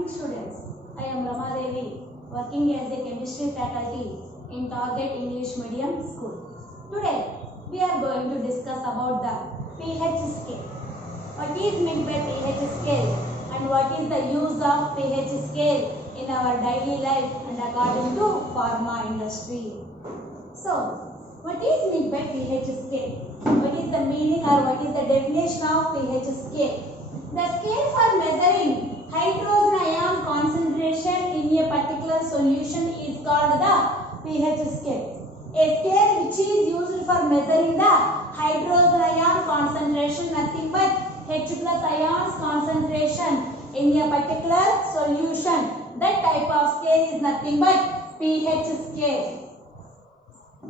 morning students. I am Rama Devi, working as a chemistry faculty in Target English Medium School. Today we are going to discuss about the pH scale. What is meant by pH scale and what is the use of pH scale in our daily life and according to pharma industry. So, what is meant by pH scale? What is the meaning or what is the definition of pH scale? The scale for measuring hydrogen ion concentration in a particular solution is called the pH scale. A scale which is used for measuring the hydrogen ion concentration, nothing but H plus ions concentration in a particular solution. That type of scale is nothing but pH scale.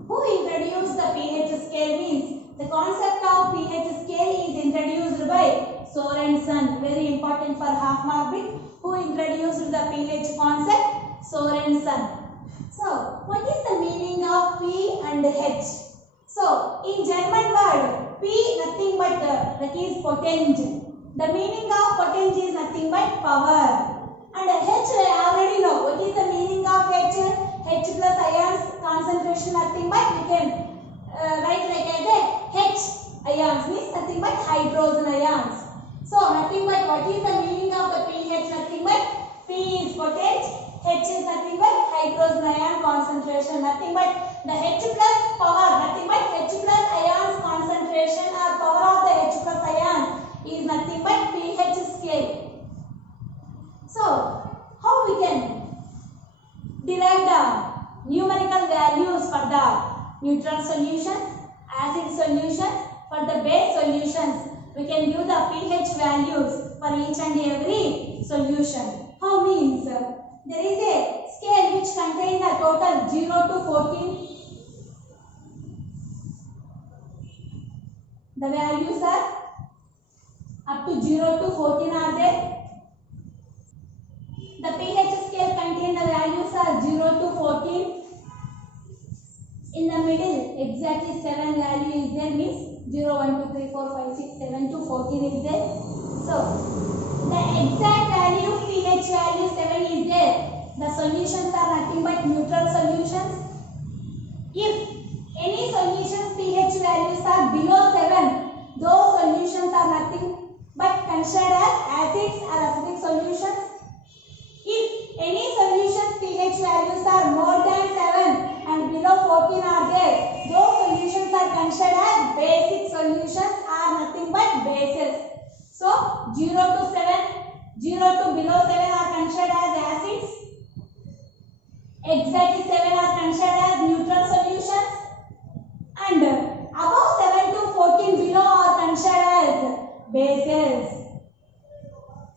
Who introduced the pH scale means the concept of pH scale is introduced by Sorensen, very important for half mark bit. Who introduced the pH concept? Sorensen. So, what is the meaning of P and H? So, in German word, P nothing but that is potency. The meaning of potency is nothing but power. And H I already know. What is the meaning of H? H plus ions concentration nothing but we can write like as H ions means nothing but hydrogen ions. So nothing but what is the meaning of the pH? Nothing but P is potent, H is nothing but hydrogen ion concentration, nothing but the H plus power, nothing but H plus ions concentration or power of the H plus ion is nothing but pH scale. So how we can derive the numerical values for the neutral solutions, acid solutions, for the base solutions? We can give the pH values for each and every solution. How means? There is a scale which contains the total 0 to 14. The values are up to 0 to 14 are there. The pH scale contains the values are 0 to 14. In the middle, exactly 7 value is there, means 0, 1, 2, 3, 4, 5, 6, 7 to 14 is there. So, the exact value pH value 7 is there. The solutions are nothing but neutral solutions. If any solutions pH values are below 7, those solutions are nothing but considered as acids or acidic solutions. If any solutions pH values are more than 7 and below 14 are there, those solutions are considered as basic solutions or nothing but bases. So 0 to 7, 0 to below 7 are considered as acids. Exactly 7 are considered as neutral solutions. And above 7 to 14 below are considered as bases.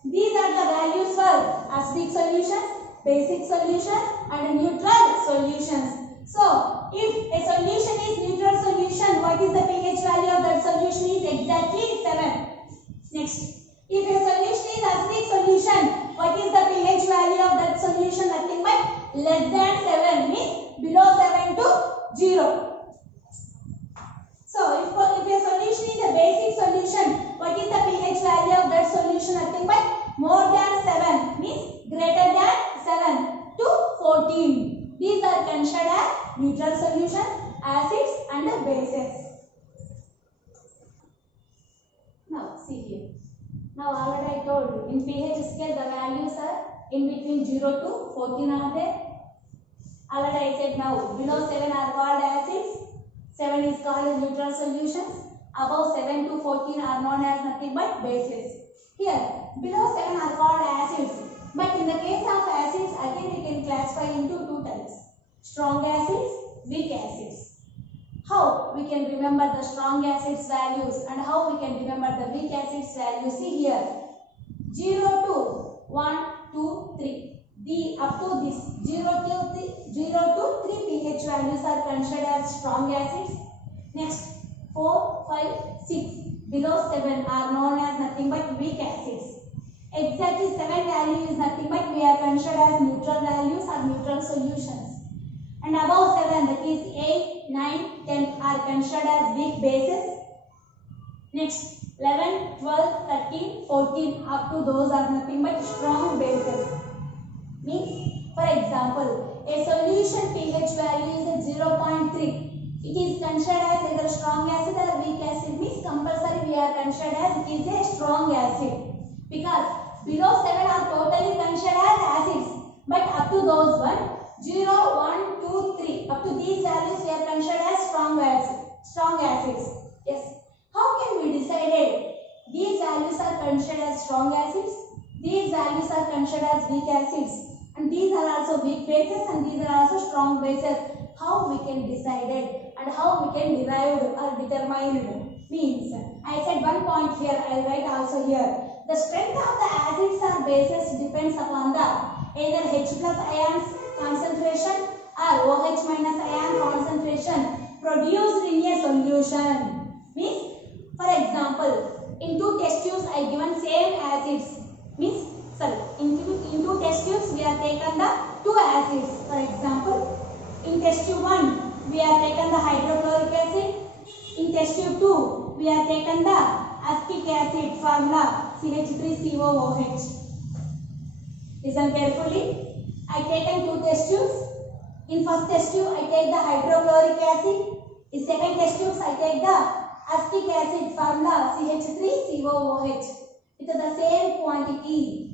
These are the values for acidic solutions, basic solutions and neutral solutions. So, if a solution is neutral solution, what is the pH value of that solution is exactly 7. Next, if a solution is acidic solution, what is the pH value of that solution? Nothing but less than 7, means below 7 to 0. So, if a solution is a basic solution, what is the pH value of that solution? Nothing but more than 7, means greater than 7 to 14. These are considered as neutral solutions, acids and bases. Now see here. Now already I told you in pH scale the values are in between 0 to 14 are there. Already I said now below 7 are called acids, 7 is called as neutral solutions, above 7 to 14 are known as nothing but bases. Here below 7 are called acids, but in the case of acids again we can classify into two types: strong acids, weak acids. How we can remember the strong acids values and how we can remember the weak acids values? See here, 0 to 1, 2, 3. The up to this 0 to 3 pH values are considered as strong acids. Next 4, 5, 6 below 7 are known as nothing but weak acids. Exactly 7 value is nothing but we are considered as neutral values or neutral solutions. And above 7, that is 8, 9, 10 are considered as weak bases. Next 11, 12, 13, 14 up to those are nothing but strong bases. Means, for example, a solution pH value is at 0.3. It is considered as either strong acid or weak acid. Means compulsory we are considered as it is a strong acid. Because below 7 are totally considered as acids. But up to those 0, 1, 2, 3. Up to these values we are considered as strong acids. Yes. How can we decide these values are considered as strong acids? These values are considered as weak acids. And these are also weak bases and these are also strong bases. How we can decide it and how we can derive or determine it? Means, I said one point here, I will write also here. The strength of the acids or bases depends upon the either H plus ions concentration or OH minus ion concentration produced in a solution. Means, for example, in two test tubes I given same acids. Means, sorry, in two test tubes we have taken the two acids. For example, in test tube 1 we have taken the hydrochloric acid. In test tube 2 we have taken the acetic acid formula CH3COOH. Listen carefully. I taken two test tubes. In first test tube I take the hydrochloric acid. In second test tubes I take the acetic acid formula CH3COOH. With the same quantity.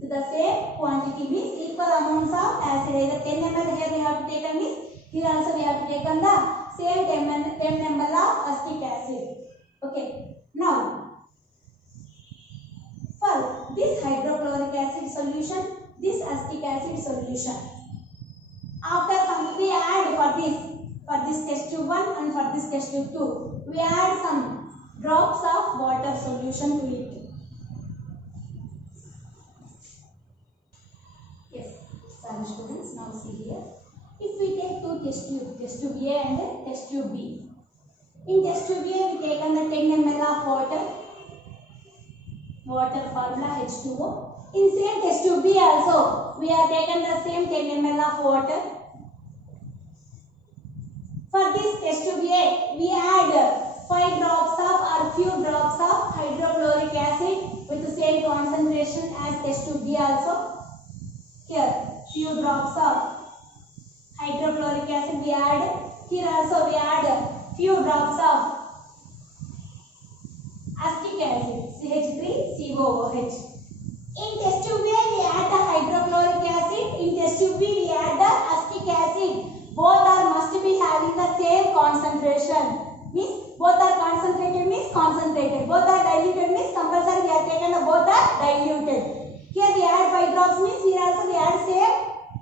With the same quantity means equal amounts of acid. Either 10 ml here we have to take means here also we have to take the same 10 ml of acetic acid. Okay. Now, for this hydrochloric acid solution, this acetic acid solution, after some we add for this test tube 1 and for this test tube 2, we add some drops of water solution to it. Yes, sorry students, now see here. If we take two test tube A and test tube B. In test tube A we taken the 10 ml of water formula H2O. In same test tube B also we have taken the same 10 ml of water. For this test tube A we add 5 drops of or few drops of hydrochloric acid with the same concentration as test tube B also. Here few drops of hydrochloric acid we add. Here also we add few drops of acetic acid CH3COOH. In test tube A we add the hydrochloric acid. In test tube B we add the acetic acid. Both are must be having the same concentration. Means both are concentrated means concentrated. Both are diluted means compulsory we have taken the both are diluted. Here we add 5 drops means here also we add same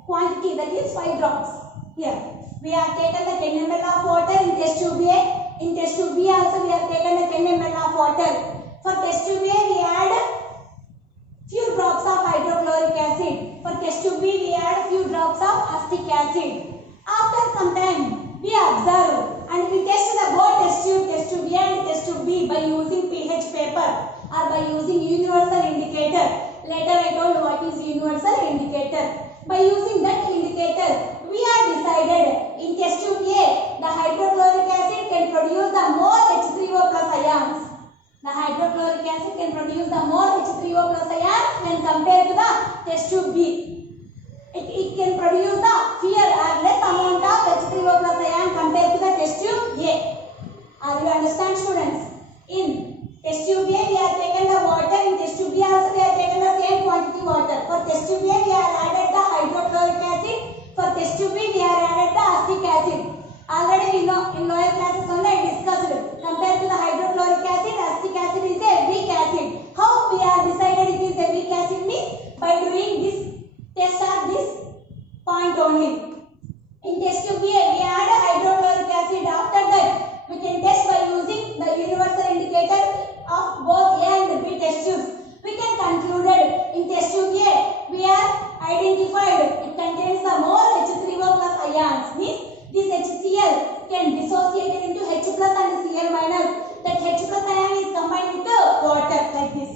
quantity, that is 5 drops. Here we have taken the 10 ml of water in test tube A. In test tube B also we have taken the 10 ml of water. For test tube A we add few drops of hydrochloric acid. For test tube B we add few drops of acetic acid. After some time we observe and we test the both test tube A and test tube B by using pH paper or by using universal indicator. Later I told what is universal indicator. By using that indicator, we are decided in test tube A, the hydrochloric acid can produce the more H3O plus ions. The hydrochloric acid can produce the more H3O plus ions when compared to the test tube B. It can produce the fewer or less amount of H3O plus ion compared to the test tube A. Are you understand students? In test tube A we have taken the water. In test tube B also we have taken the same quantity water. For test tube A we have added the hydrochloric acid. For test tube B we have added the acetic acid. Already we know in lower classes only I discussed. Compared to the hydrochloric acid, acetic acid is a weak acid. How we have decided it is a weak acid means by doing this test at this point only. In test tube A we add a hydrochloric acid. After that we can test by using the universal indicator of both A and B test tubes. We can conclude in test tube A we have identified it contains the more H3O plus ions. Means this HCl can dissociate it into H plus and Cl minus. That H plus ion is combined with the water like this.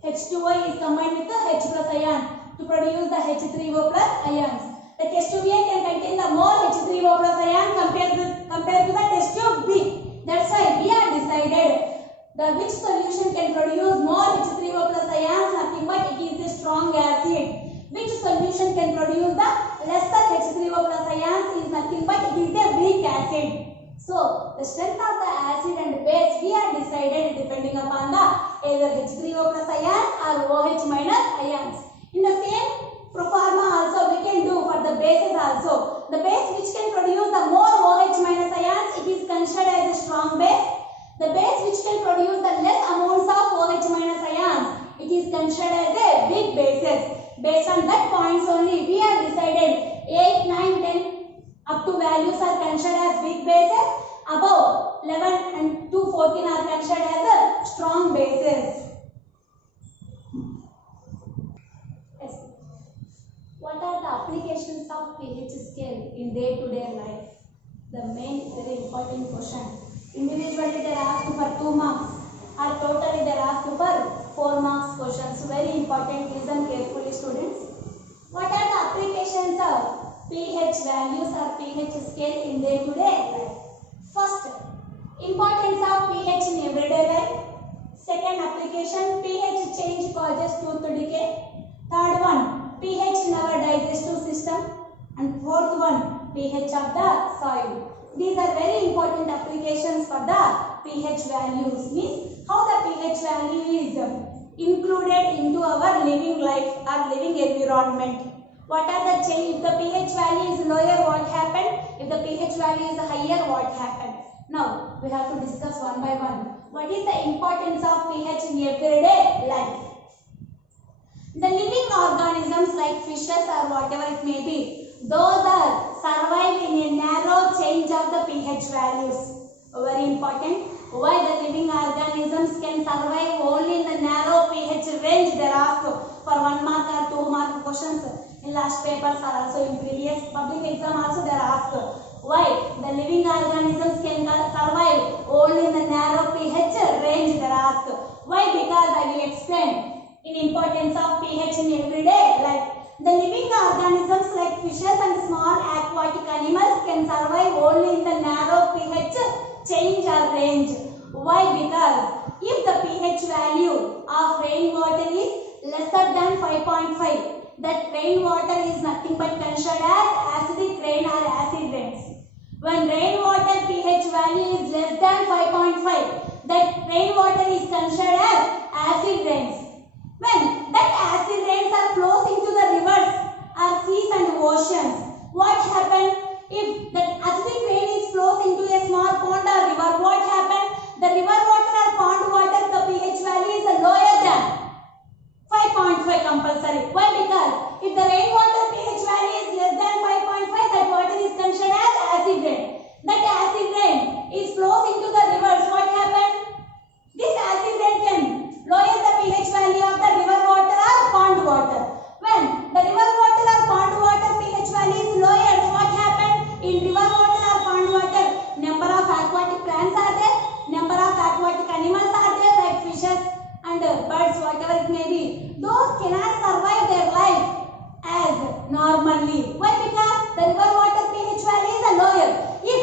H2O is combined with the H plus ion to produce the H3O plus ions. The test tube A can contain the more H3O plus ion compared to the test tube B. That's why we have decided the which solution can produce more H3O plus ions, nothing but it is a strong acid. Which solution solution can produce the lesser H3O plus ions is nothing but it is a weak acid. So the strength of the acid and base we are decided depending upon the either H3O plus ions or OH minus ions. In the same pro forma also we can do for the bases also. The base which can produce the more OH minus ions, it is considered as a strong base. The base which can produce the less amounts of OH minus ions, it is considered as a weak bases. Based on that points only we have decided 8, 9, 10 up to values are considered as weak bases. Above 11 and to 14 are considered as a strong bases. Yes. What are the applications of pH scale in day-to-day life? The main very important question. Individually they are asked for 2 marks or totally they are asked for 4 marks questions. Very important. Listen carefully, students. What are the applications of pH values or pH scale in day-to-day life? First, importance of pH in everyday life. Second application, pH change causes tooth decay. Third one, pH in our digestive system. And fourth one, pH of the soil. These are very important applications for the pH values. Means how the pH value is included into our living life or living environment. What are the change? If the pH value is lower, what happened? If the pH value is higher, what happened? Now we have to discuss one by one. What is the importance of pH in everyday life? The living organisms like fishes or whatever it may be, those are survive in a narrow change of the pH values. Very important. Why the living organisms can survive only in the narrow pH range? They are asked for 1 mark or 2 mark questions in last papers or also in previous public exam also they are asked. Why the living organisms can survive only in the narrow pH range? They are asked. Why? Because I will explain in importance of pH in everyday life. The living organisms like fishes and small aquatic animals can survive only in the narrow pH change or range. Why? Because if the pH value of rainwater is lesser than 5.5, that rainwater is nothing but considered as acidic rain or acid rains. When rainwater pH value is less than 5.5, that rainwater is considered as acid rains. When that acid rains are flows into the rivers or seas and oceans, what happens? If that acidic rain is flows into a small pond or river, what happens? The river water or pond water, the pH value is lower than 5.5 compulsory. Why? Because if the rainwater pH value is less than 5.5, that water is considered as acid rain. That acid rain is flows into the rivers. What happens? This acid rain can lower the pH value of the river water or pond water. When the river water or pond water pH value is lower, what happens? In river water or pond water, number of aquatic plants are there, number of aquatic animals are there like fishes and birds, whatever it may be. Those cannot survive their life as normally. Why? Because the river water pH value is lower. If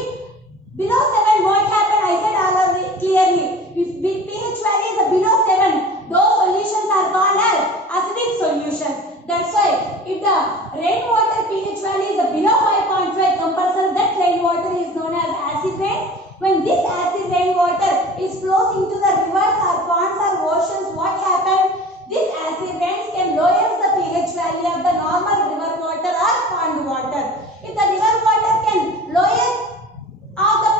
below 7, what happened? I said already clearly. If pH value is below 7, those solutions are called as acidic solutions. That's why if the rainwater pH value is below 5.5, compulsory that rainwater is known as acid rain. When this acid rainwater is flows into the rivers or ponds or oceans, what happens? This acid rains can lower the pH value of the normal river water or pond water. If the river water can lower of the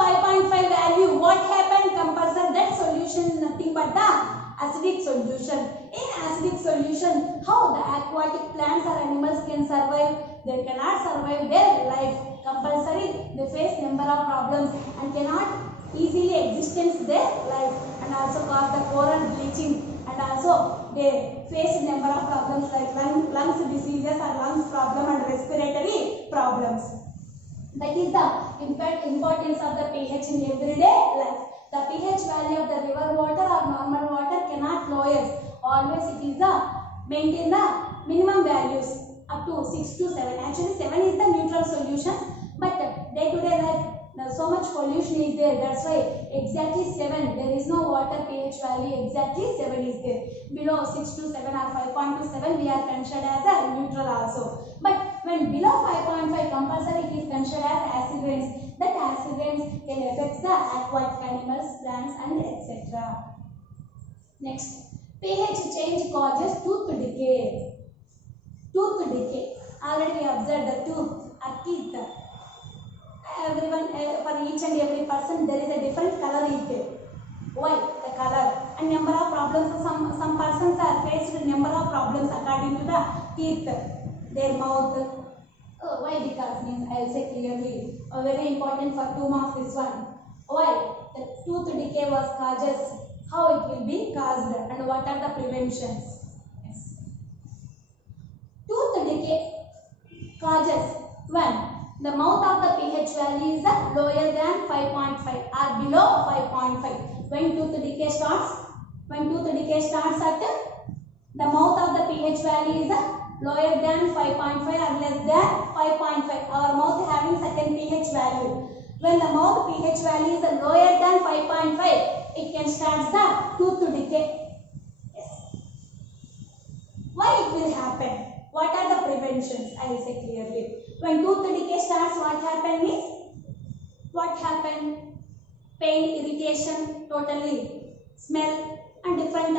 5.5 value, what happens? Compulsory that solution is nothing but the acidic solution. In acidic solution, how the aquatic plants or animals can survive? They cannot survive their life. Compulsory, they face number of problems and cannot easily existence their life, and also cause the coral bleaching, and also they face number of problems like lungs diseases or lungs problem and respiratory problems. That is the importance of the pH in everyday life. The pH value of the river water or normal water cannot lower. Always it is the maintain the minimum values up to 6 to 7. Actually 7 is the neutral solution, but day to day life so much pollution is there. That's why exactly 7. There is no water pH value. Exactly 7 is there. Below 6 to 7 or 5.27 we are considered as a neutral also. But compulsory it is considered as acid rains. That acid rains can affect the aquatic animals, plants and etc. Next, pH change causes tooth decay. Tooth decay. Already we observed the tooth or teeth. Everyone, for each and every person, there is a different color is there. Why? The color and number of problems. Some persons are faced with number of problems according to the teeth, their mouth. Why? Because means I will say clearly. Very important for 2 marks this one. Why? The tooth decay was causes. How it will be caused and what are the preventions? Yes. Tooth decay causes when the mouth of the pH value is lower than 5.5 or below 5.5. When tooth decay starts at the mouth of the pH value is lower than 5.5 or less than 5.5. Our mouth having certain pH value. When the mouth pH value is lower than 5.5, it can start the tooth decay. Yes. Why it will happen? What are the preventions? I will say clearly. When tooth decay starts, what happen is, what happen? Pain, irritation, totally, smell and different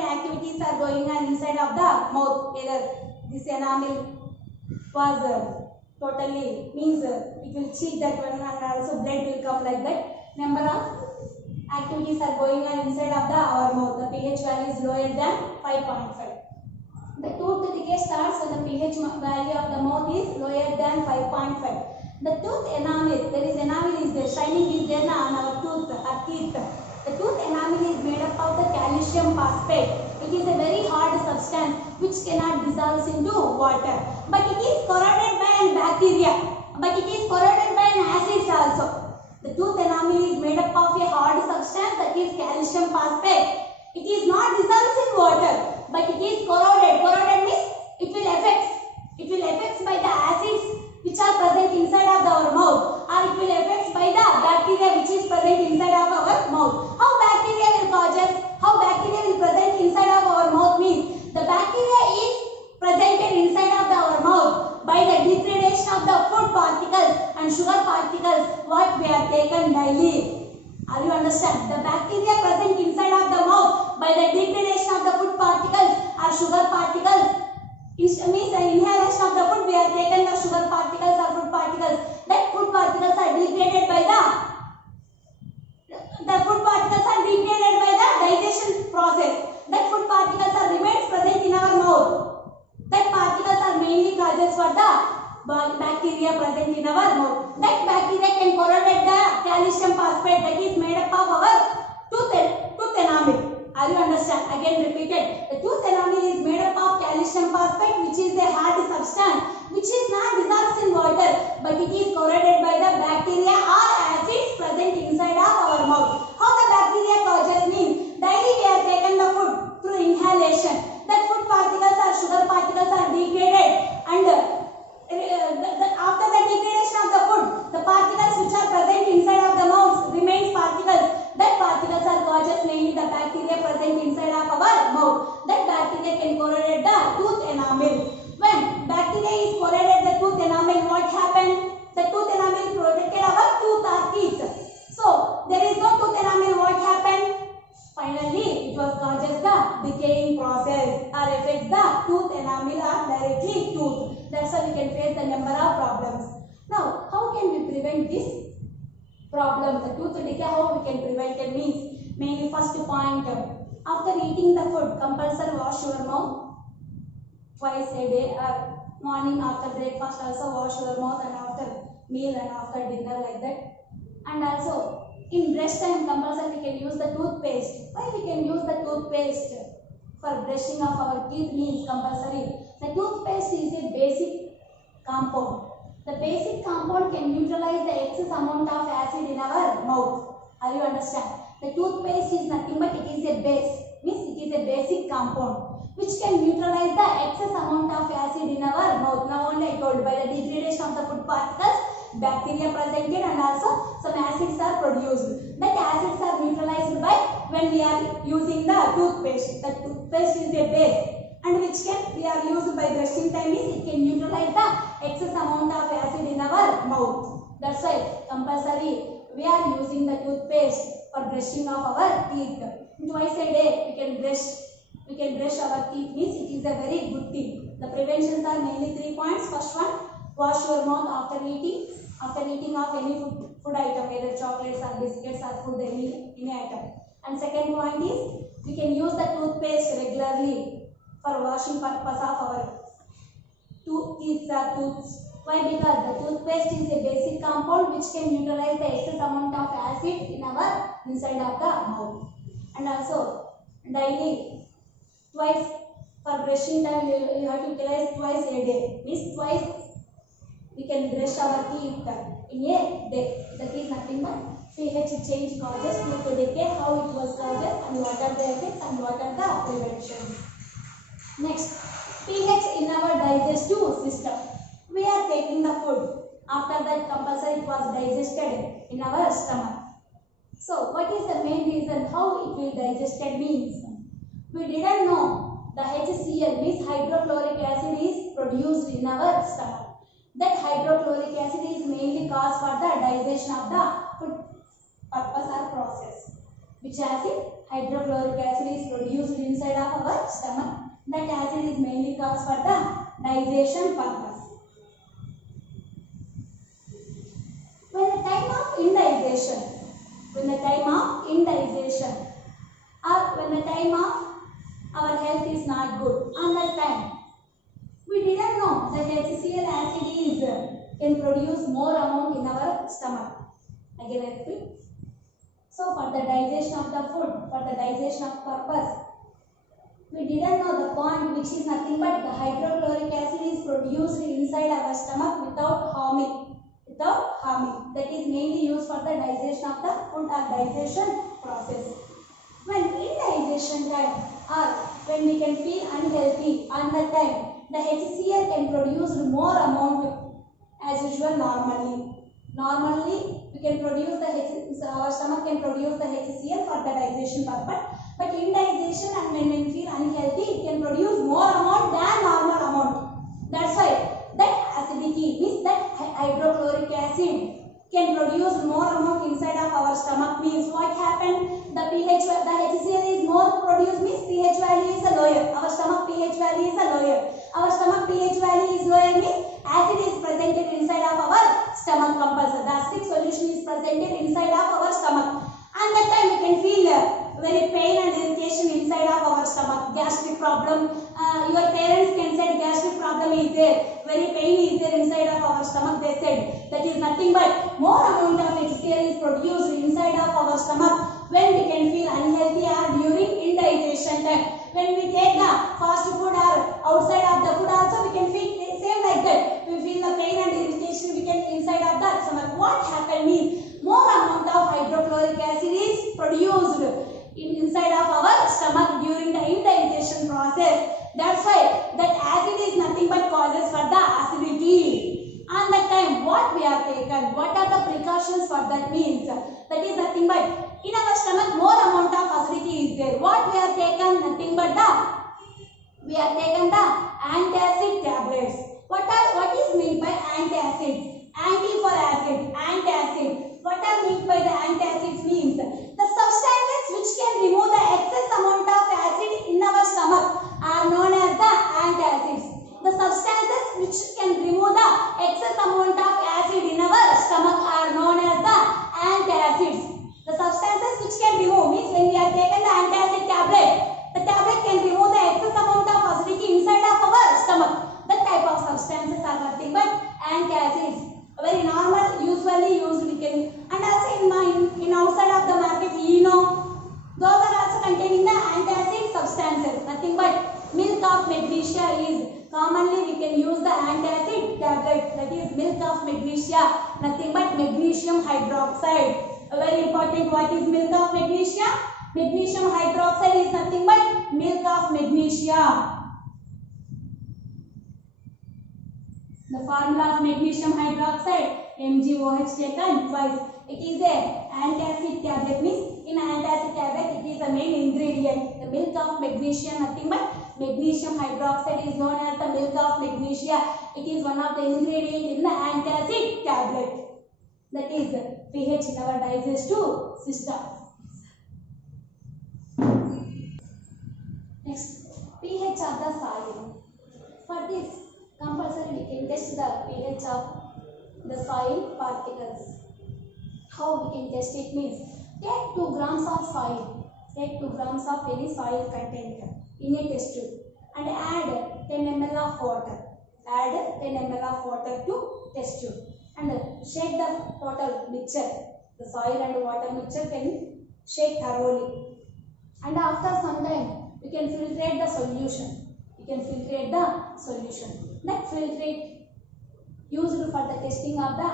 activities are going on inside of the mouth. Either this enamel was totally means it will cheat that one and also blood will come like that. Number of activities are going on inside of our mouth. The pH value is lower than 5.5. The tooth decay starts when the pH value of the mouth is lower than 5.5. The tooth enamel, there is enamel is there, shining is there on our tooth, our teeth. The tooth enamel is made up of the calcium phosphate. It is a very hard substance which cannot dissolve into water. But it is corroded by an bacteria. But it is corroded by an acids also. The tooth enamel is made up of a hard substance that is calcium phosphate. It is not dissolved in water, but it is corroded. Corroded means it will affect by the acids which are present inside of our mouth, or it will affect by the bacteria which is present inside of our mouth. How bacteria will causes? How bacteria will present inside of our mouth means the bacteria is presented inside of our mouth by the degradation of the food particles and sugar particles what we are taken daily. Are you understand? The bacteria present inside of the mouth by the degradation of the food particles or sugar particles. Means the inhalation of the food we are taken the sugar particles or food particles. That food particles are degraded by the digestion process. That food particles are remains present in our mouth. That particles are mainly causes for the bacteria present in our mouth. That bacteria can corrode the calcium phosphate that is made up of our tooth enamel. Are you understand? Again repeated. The tooth enamel is made up of calcium phosphate which is a hard substance which is not dissolved in water but it is corroded by the bacteria or acids present inside of our mouth. How the bacteria causes means daily we are taken the food through inhalation. That food particles or sugar particles are degraded and after the degradation of the food, the particles which are present inside of the mouth remains particles. That particles are causes mainly the bacteria present inside of our mouth. That bacteria can corrode the tooth enamel. When bacteria is corroded the tooth enamel, what happened? The tooth enamel protected our tooth or teeth. So there is no tooth enamel. What happened? Finally, it was causes the decaying process or affects the tooth enamel or directly tooth. That's how we can face the number of problems. Now, how can we prevent this problem? The tooth decay, how we can prevent it means mainly first point, after eating the food, compulsory wash your mouth twice a day or morning after breakfast also wash your mouth and after meal and after dinner like that. And also in brush time compulsory we can use the toothpaste. Why we can use the toothpaste? For brushing of our teeth means compulsory. The toothpaste is a basic compound. The basic compound can neutralize the excess amount of acid in our mouth. Are you understand? The toothpaste is nothing but it is a base. Means it is a basic compound which can neutralize the excess amount of acid in our mouth. Now only I told by the degradation of the food particles, bacteria presented and also some acids are produced. That acids are neutralized by when we are using the toothpaste. The toothpaste is a base and which can we are used by brushing time is it can neutralize the excess amount of acid in our mouth. That's why compulsory we are using the toothpaste for brushing of our teeth. Twice a day we can brush our teeth, means it is a very good thing. The preventions are mainly 3 points. First one, wash your mouth after eating of any food item, either chocolates or biscuits or food, any item. And second point is we can use the toothpaste regularly for washing purpose of our teeth or tooths. Why? Because the toothpaste is a basic compound which can neutralize the excess amount of acid in our inside of the mouth. And also daily twice for brushing time you have to utilize twice a day. Means twice we can brush our teeth in a day. That is nothing but pH change causes tooth decay, how it was causes, and what are the effects and what are the preventions. Next, pH in our digestive system. We are taking the food. After that, compulsory it was digested in our stomach. So, what is the main reason how it will digested means? We didn't know the HCl means hydrochloric acid is produced in our stomach. That hydrochloric acid is mainly caused for the digestion of the food purpose or process. Which acid? Hydrochloric acid is produced inside of our stomach. That acid is mainly caused for the digestion purpose. When the time of indigestion, or when the time of our health is not good, on that time we didn't know that HCl acid is can produce more amount in our stomach. Again I repeat. So for the digestion of the food, for the digestion of purpose, we didn't know the point which is nothing but the hydrochloric acid is produced inside our stomach without harming. That is mainly used for the digestion of the food or digestion process. When indigestion time or when we can feel unhealthy, on that time the HCl can produce more amount as usual normally we can produce our stomach can produce the HCl for the digestion purpose, but indigestion and when we feel unhealthy it can produce more amount than normal amount. That's why that acidity means that hydrochloric acid can produce more amount inside of our stomach. Means what happened? The HCl is more produced, means pH value is lower. Our stomach pH value is lower. Our stomach pH value is lower means acid is presented inside of our stomach compulsory. The acidic solution is presented inside of our stomach. And that time we can feel very pain and irritation inside of our stomach. Gastric problem. Your parents can say gastric problem is there. Very pain is there inside of our stomach. They said that is nothing but more amount of HCl is produced inside of our stomach when we can feel unhealthy or during indigestion time. When we take the fast food or outside of the food also we can feel same like that. We feel the pain and irritation we can inside of the stomach. What happened means more amount of hydrochloric acid is produced inside of our stomach during the indigestion process. That's why that acid is nothing but causes for the acidity. And that time what we are taken, what are the precautions for that means? That is nothing but in our stomach more amount of acidity is there. What we are taken? Nothing but we are taken the antacid tablets. What is meant by antacid? Anti for acid, antacid. What are meant by the antacids means? The substances which can remove the excess amount of acid in our stomach are known as the antacids. The substances which can remove the excess amount of acid in our stomach are known as the antacids. The substances which can remove means when we are taken the antacid tablet, the tablet can remove the excess amount of acidity inside of our stomach. That type of substances are nothing but antacids. Very normal, usually used we can, and also in outside of the market, those are also containing the antacid substances. Nothing but milk of magnesia is commonly we can use the antacid tablet. That is milk of magnesia. Nothing but magnesium hydroxide. Very important. What is milk of magnesia? Magnesium hydroxide is nothing but milk of magnesia. The formula of magnesium hydroxide, MgOH taken twice. It is a antacid tablet, means in antacid tablet it is the main ingredient. The milk of magnesia, nothing but Magnesium hydroxide is known as the milk of magnesia. It is one of the ingredients in the antacid tablet. That is pH in our digestive system. Next, pH of the soil. For this, compulsory we can test the pH of the soil particles. How we can test it means, take 2 grams of soil, take 2 grams of any soil content in a test tube and add 10 ml of water. Add 10 ml of water to test tube and shake the total mixture. The soil and water mixture can shake thoroughly. And after some time, we can filtrate the solution. We can filtrate the solution. That filtrate used for the testing of the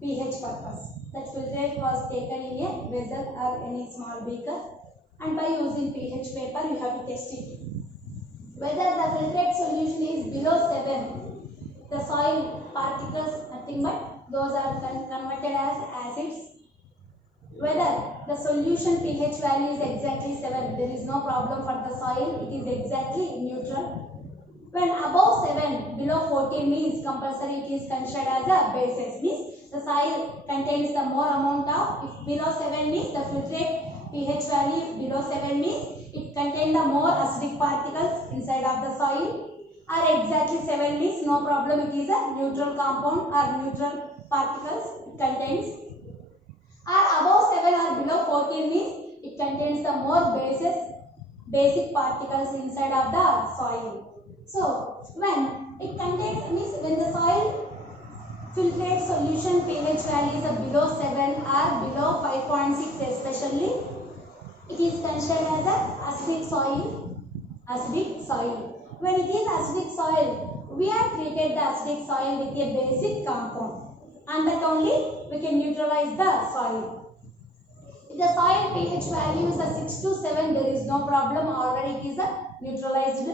pH purpose. That filtrate was taken in a vessel or any small beaker, and by using pH paper you have to test it. Whether the filtrate solution is below 7, the soil particles nothing but those are converted as acids. Whether the solution pH value is exactly 7, there is no problem for the soil, it is exactly neutral. When above 7, below 14 means compulsory it is considered as a basis, means the soil contains the more amount of, if below 7 means the filtrate pH value below 7 means it contains the more acidic particles inside of the soil, or exactly 7 means no problem, it is a neutral compound or neutral particles it contains, or above 7 or below 14 means it contains the more basic particles inside of the soil. So, when it contains means when the soil filtrate solution pH value is below 7 or below 5.6 especially, it is considered as a acidic soil. Acidic soil. When it is acidic soil, we have treated the acidic soil with a basic compound, and that only we can neutralize the soil. If the soil pH value is a 6 to 7, there is no problem, already it is a neutralized.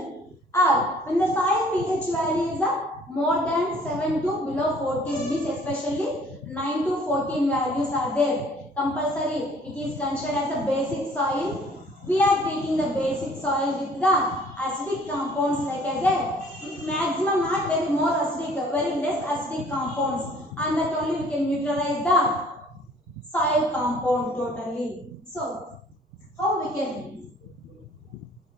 Or when the soil pH value is a more than 7 to below 14, means especially 9 to 14 values are there, compulsory it is considered as a basic soil. We are treating the basic soil with the acidic compounds like as a maximum, not very more acidic, very less acidic compounds, and that only we can neutralize the soil compound totally. So, how we can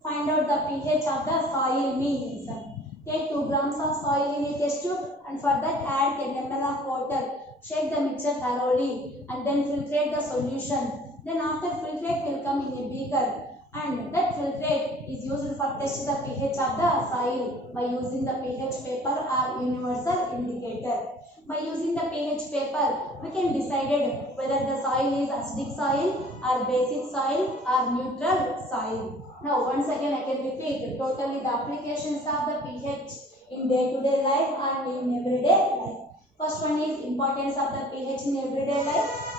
find out the pH of the soil means, take 2 grams of soil in a test tube and for that add 10 ml of water, shake the mixture thoroughly and then filtrate the solution. Then after filtrate will come in a beaker, and that filtrate is used for testing the pH of the soil by using the pH paper or universal indicator. By using the pH paper, we can decide whether the soil is acidic soil or basic soil or neutral soil. Now once again I can repeat totally the applications of the pH in day-to-day life and in everyday life. First one is importance of the pH in everyday life.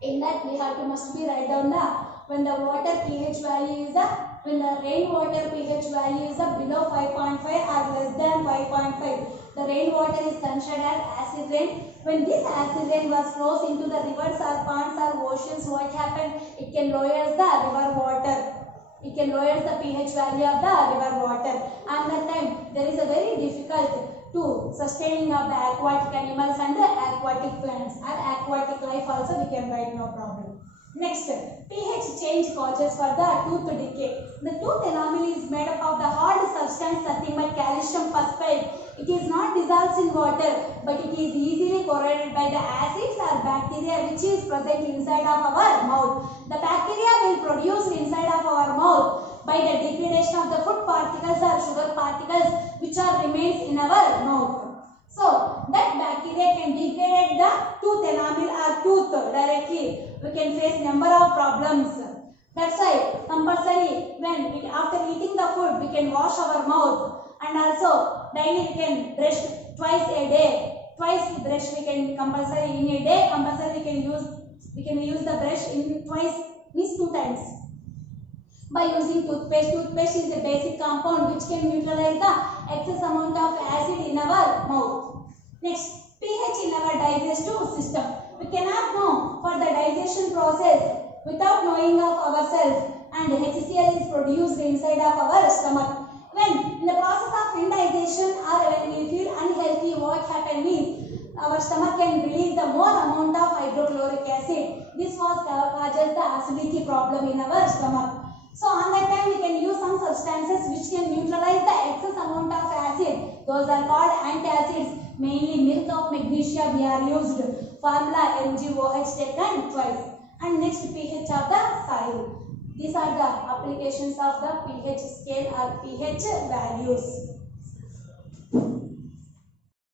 In that we have to must be write down the when the water pH value is when the rainwater pH value is below 5.5 or less than 5.5. The rainwater is considered as acid rain. When this acid rain flows into the rivers or ponds or oceans, what happens? It can lower the river water. It can lower the pH value of the river water, and that time there is a very difficult to sustaining of the aquatic animals and the aquatic plants, and aquatic life also we can write, no problem. Next, pH change causes for the tooth decay. The tooth enamel is made up of the hard substance nothing but calcium phosphate. It is not dissolved in water, but it is easily corroded by the acids or bacteria which is present inside of our mouth. The bacteria will produce inside of our mouth by the degradation of the food particles or sugar particles which are remains in our mouth. So, that bacteria can degrade the tooth enamel or tooth directly. We can face number of problems. That's why compulsory when after eating the food we can wash our mouth, and also daily we can brush twice a day. Twice brush we can compulsory in a day. Compulsory we can use the brush in twice, means 2 times. By using toothpaste, toothpaste is a basic compound which can neutralize the excess amount of acid in our mouth. Next, pH in our digestive system. We cannot know for the digestion process without knowing of ourselves, and HCl is produced inside of our stomach. When in the process of indigestion or when we feel unhealthy, what happens is our stomach can release the more amount of hydrochloric acid. This causes the acidity problem in our stomach. So on that time we can use some substances which can neutralize the excess amount of acid. Those are called antacids. Mainly milk of magnesia we are used. Formula MgOH taken twice. And next pH of the soil. These are the applications of the pH scale or pH values.